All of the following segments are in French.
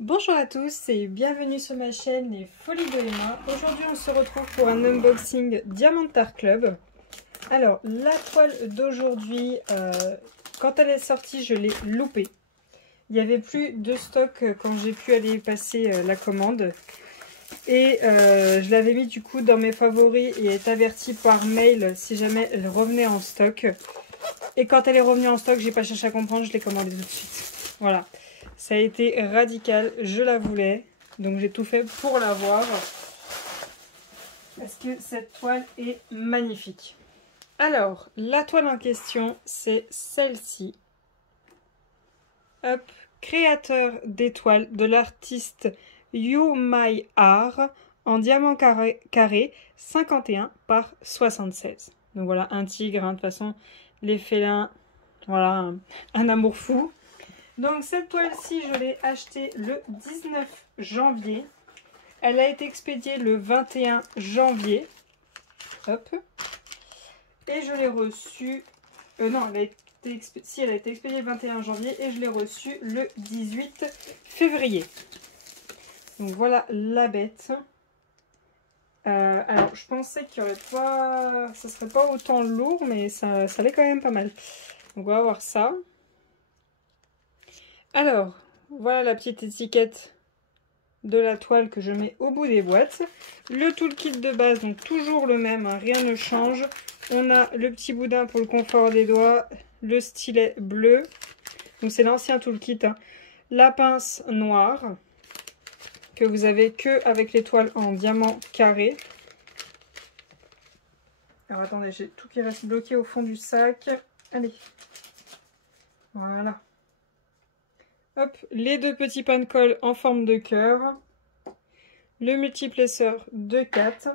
Bonjour à tous et bienvenue sur ma chaîne Les Folies de Emma. Aujourd'hui on se retrouve pour un unboxing Diamantart Club. Alors la toile d'aujourd'hui, quand elle est sortie je l'ai loupée. Il n'y avait plus de stock quand j'ai pu aller passer la commande. Et je l'avais mis du coup dans mes favoris et être avertie par mail si jamais elle revenait en stock. Et quand elle est revenue en stock, j'ai pas cherché à comprendre, je l'ai commandée tout de suite. Voilà. Ça a été radical, je la voulais, donc j'ai tout fait pour l'avoir. Parce que cette toile est magnifique. Alors, la toile en question, c'est celle-ci. Hop, créateur d'étoiles de l'artiste You My Art en diamant carré 51 par 76. Donc voilà, un tigre, hein, de toute façon, les félins, voilà, un amour fou. Donc cette toile-ci, je l'ai achetée le 19 janvier. Elle a été expédiée le 21 janvier. Hop. Et je l'ai reçue... non, elle a été expédiée le 21 janvier et je l'ai reçue le 18 février. Donc voilà la bête. Alors je pensais qu'il y aurait pas... ça serait pas autant lourd, mais ça l'est quand même pas mal. Donc on va voir ça. Alors, voilà la petite étiquette de la toile que je mets au bout des boîtes. Le toolkit de base, donc toujours le même, hein, rien ne change. On a le petit boudin pour le confort des doigts, le stylet bleu, donc c'est l'ancien toolkit, hein. La pince noire, que vous avez que avec les toiles en diamant carré. Alors attendez, j'ai tout qui reste bloqué au fond du sac. Allez, voilà. Hop, les deux petits pain de colle en forme de cœur, le multiplesseur de 4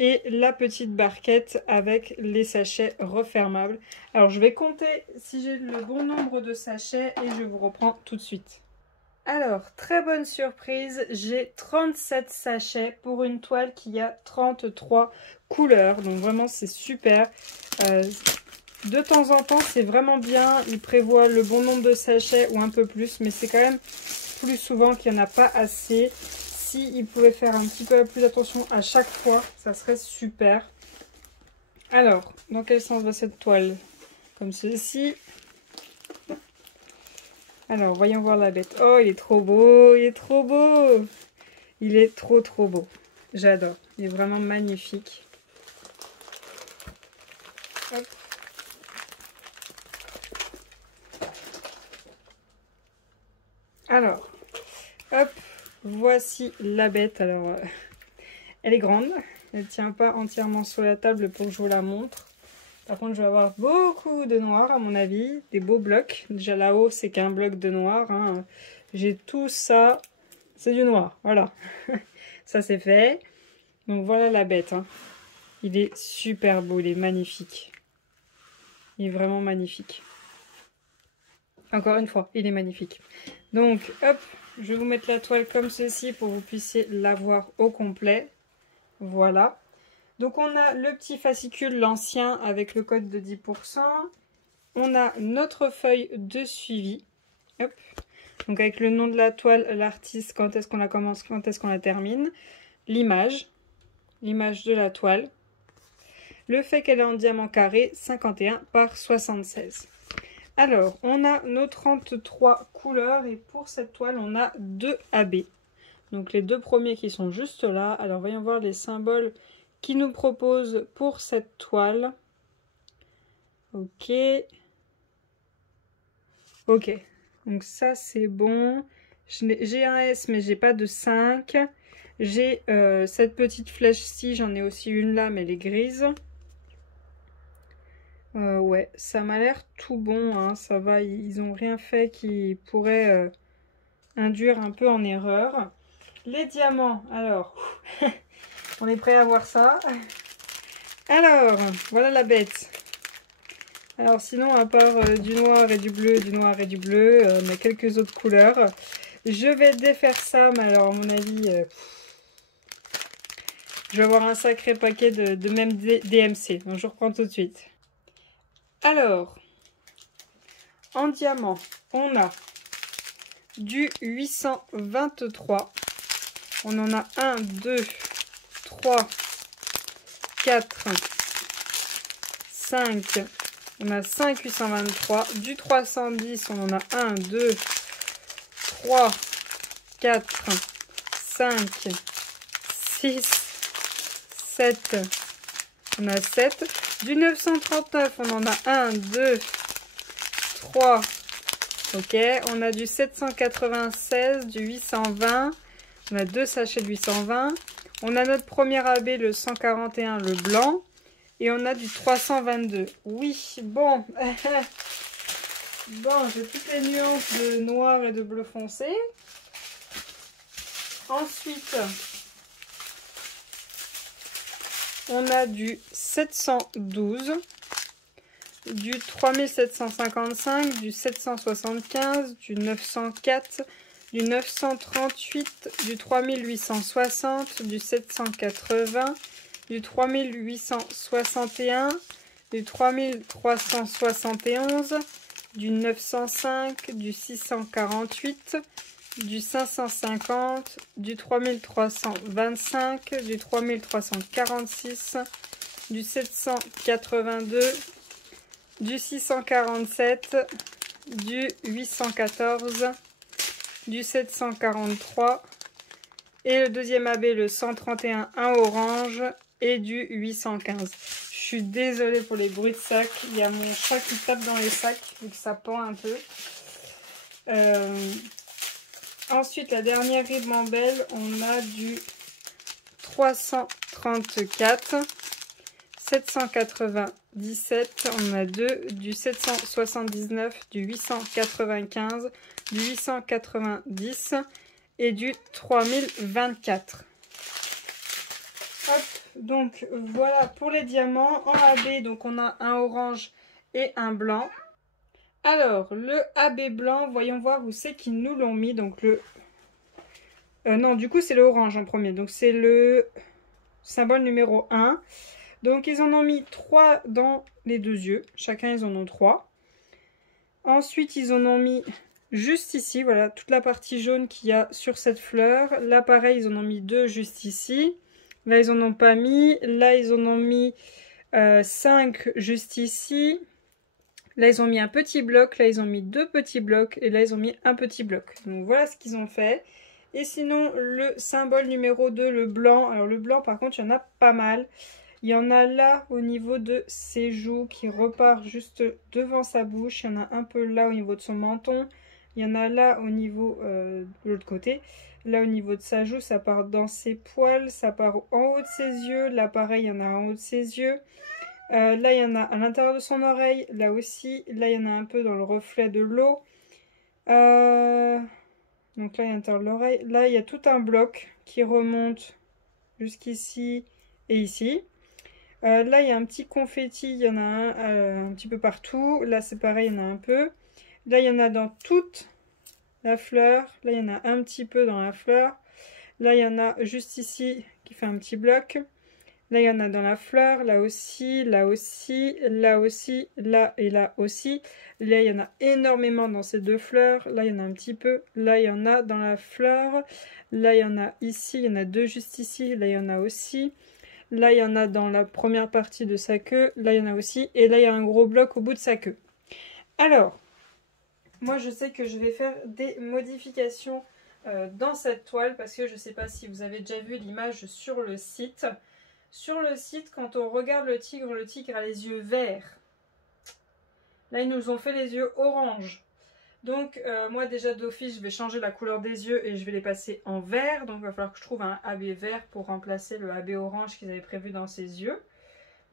et la petite barquette avec les sachets refermables. Alors je vais compter si j'ai le bon nombre de sachets et je vous reprends tout de suite. Alors, très bonne surprise, j'ai 37 sachets pour une toile qui a 33 couleurs, donc vraiment c'est super. De temps en temps, c'est vraiment bien. Il prévoit le bon nombre de sachets ou un peu plus. Mais c'est quand même plus souvent qu'il n'y en a pas assez. S'il pouvait faire un petit peu plus attention à chaque fois, ça serait super. Alors, dans quel sens va cette toile? Comme ceci. Alors, voyons voir la bête. Oh, il est trop beau. Il est trop beau. Il est trop beau. J'adore. Il est vraiment magnifique. Hop. Alors, hop, voici la bête. Alors, elle est grande. Elle ne tient pas entièrement sur la table pour que je vous la montre. Par contre, je vais avoir beaucoup de noir à mon avis. Des beaux blocs. Déjà là-haut, c'est qu'un bloc de noir, hein. J'ai tout ça. C'est du noir. Voilà. Ça, c'est fait. Donc, voilà la bête, hein. Il est super beau. Il est magnifique. Il est vraiment magnifique. Encore une fois, il est magnifique. Donc, hop, je vais vous mettre la toile comme ceci pour que vous puissiez la voir au complet. Voilà. Donc, on a le petit fascicule, l'ancien, avec le code de 10%. On a notre feuille de suivi. Hop. Donc, avec le nom de la toile, l'artiste, quand est-ce qu'on la commence, quand est-ce qu'on la termine. L'image de la toile. Le fait qu'elle est en diamant carré, 51 par 76. Alors, on a nos 33 couleurs et pour cette toile, on a 2 AB. Donc, les deux premiers qui sont juste là. Alors, voyons voir les symboles qu'ils nous proposent pour cette toile. Ok. Ok. Donc, ça, c'est bon. J'ai un S, mais j'ai pas de 5. J'ai cette petite flèche-ci. J'en ai aussi une là, mais elle est grise. Ouais, ça m'a l'air tout bon, hein, ça va, ils n'ont rien fait qui pourrait induire un peu en erreur. Les diamants, alors, on est prêt à voir ça. Alors, voilà la bête. Alors sinon, à part du noir et du bleu, on a quelques autres couleurs. Je vais défaire ça, mais alors à mon avis, je vais avoir un sacré paquet de même DMC, donc je reprends tout de suite. Alors, en diamant, on a du 823. On en a 1, 2, 3, 4, 5. On a 5 823. Du 310, on en a 1, 2, 3, 4, 5, 6, 7. On a 7. Du 939, on en a 1, 2, 3. Ok, on a du 796, du 820. On a 2 sachets de 820. On a notre premier AB, le 141, le blanc. Et on a du 322. Oui, bon. Bon, j'ai toutes les nuances de noir et de bleu foncé. Ensuite, on a du 712, du 3755, du 775, du 904, du 938, du 3860, du 780, du 3861, du 3371, du 905, du 648, du 550, du 3325, du 3346, du 782, du 647, du 814, du 743 et le deuxième AB, le 131, un orange et du 815. Je suis désolée pour les bruits de sac. Il y a mon chat qui tape dans les sacs vu que ça pend un peu. Ensuite, la dernière ribambelle, on a du 334, 797, on a 2, du 779, du 895, du 890 et du 3024. Hop, donc voilà pour les diamants. En AB, donc on a un orange et un blanc. Alors, le AB blanc, voyons voir où c'est qu'ils nous l'ont mis. Donc le... non, du coup, c'est le orange en premier. Donc, c'est le symbole numéro 1. Donc, ils en ont mis 3 dans les deux yeux. Chacun, ils en ont 3. Ensuite, ils en ont mis juste ici. Voilà, toute la partie jaune qu'il y a sur cette fleur. Là, pareil, ils en ont mis 2 juste ici. Là, ils en ont pas mis. Là, ils en ont mis 5 juste ici. Là, ils ont mis un petit bloc. Là, ils ont mis 2 petits blocs. Et là, ils ont mis un petit bloc. Donc, voilà ce qu'ils ont fait. Et sinon, le symbole numéro 2, le blanc. Alors, le blanc, par contre, il y en a pas mal. Il y en a là, au niveau de ses joues, qui repart juste devant sa bouche. Il y en a un peu là, au niveau de son menton. Il y en a là, au niveau de l'autre côté. Là, au niveau de sa joue, ça part dans ses poils. Ça part en haut de ses yeux. Là, pareil, il y en a en haut de ses yeux. Là, il y en a à l'intérieur de son oreille. Là aussi. Là, il y en a un peu dans le reflet de l'eau. Donc là, il y a l'intérieur de l'oreille. Là, il y a tout un bloc qui remonte jusqu'ici et ici. Là, il y a un petit confetti. Il y en a un petit peu partout. Là, c'est pareil, il y en a un peu. Là, il y en a dans toute la fleur. Là, il y en a un petit peu dans la fleur. Là, il y en a juste ici qui fait un petit bloc. Là, il y en a dans la fleur. Là aussi, là aussi, là aussi, là et là aussi. Là, il y en a énormément dans ces deux fleurs. Là, il y en a un petit peu. Là, il y en a dans la fleur. Là, il y en a ici. Il y en a 2 juste ici. Là, il y en a aussi. Là, il y en a dans la première partie de sa queue. Là, il y en a aussi. Et là, il y a un gros bloc au bout de sa queue. Alors, moi, je sais que je vais faire des modifications dans cette toile parce que je ne sais pas si vous avez déjà vu l'image sur le site. Sur le site, quand on regarde le tigre a les yeux verts. Là, ils nous ont fait les yeux orange. Donc, moi, déjà d'office, je vais changer la couleur des yeux et je vais les passer en vert. Donc, il va falloir que je trouve un AB vert pour remplacer le AB orange qu'ils avaient prévu dans ses yeux.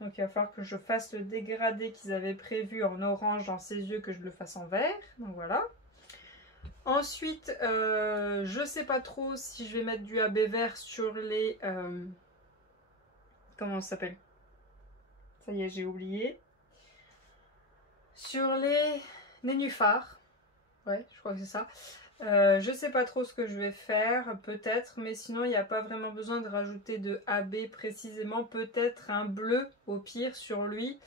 Donc, il va falloir que je fasse le dégradé qu'ils avaient prévu en orange dans ses yeux, que je le fasse en vert. Donc, voilà. Ensuite, je ne sais pas trop si je vais mettre du AB vert sur les... comment ça s'appelle? Ça y est, j'ai oublié. Sur les nénuphars. Ouais, je crois que c'est ça. Je sais pas trop ce que je vais faire, peut-être, mais sinon il n'y a pas vraiment besoin de rajouter de AB précisément. Peut-être un bleu au pire sur lui,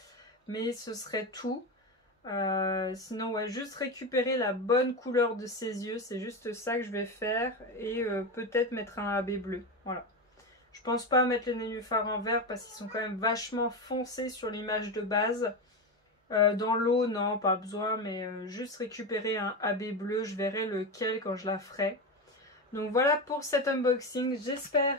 mais ce serait tout. Sinon, ouais, juste récupérer la bonne couleur de ses yeux. C'est juste ça que je vais faire. Et peut-être mettre un AB bleu. Voilà. Je pense pas mettre les nénuphars en vert parce qu'ils sont quand même vachement foncés sur l'image de base. Dans l'eau, non, pas besoin. Mais juste récupérer un AB bleu. Je verrai lequel quand je la ferai. Donc voilà pour cet unboxing. J'espère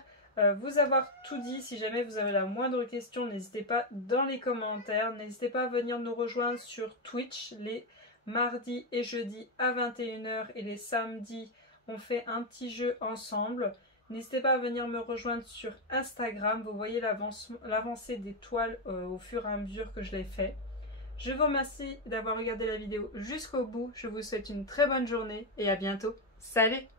vous avoir tout dit. Si jamais vous avez la moindre question, n'hésitez pas dans les commentaires. N'hésitez pas à venir nous rejoindre sur Twitch les mardis et jeudis à 21h et les samedis on fait un petit jeu ensemble. N'hésitez pas à venir me rejoindre sur Instagram. Vous voyez l'avancée des toiles au fur et à mesure que je les fais. Je vous remercie d'avoir regardé la vidéo jusqu'au bout. Je vous souhaite une très bonne journée et à bientôt. Salut!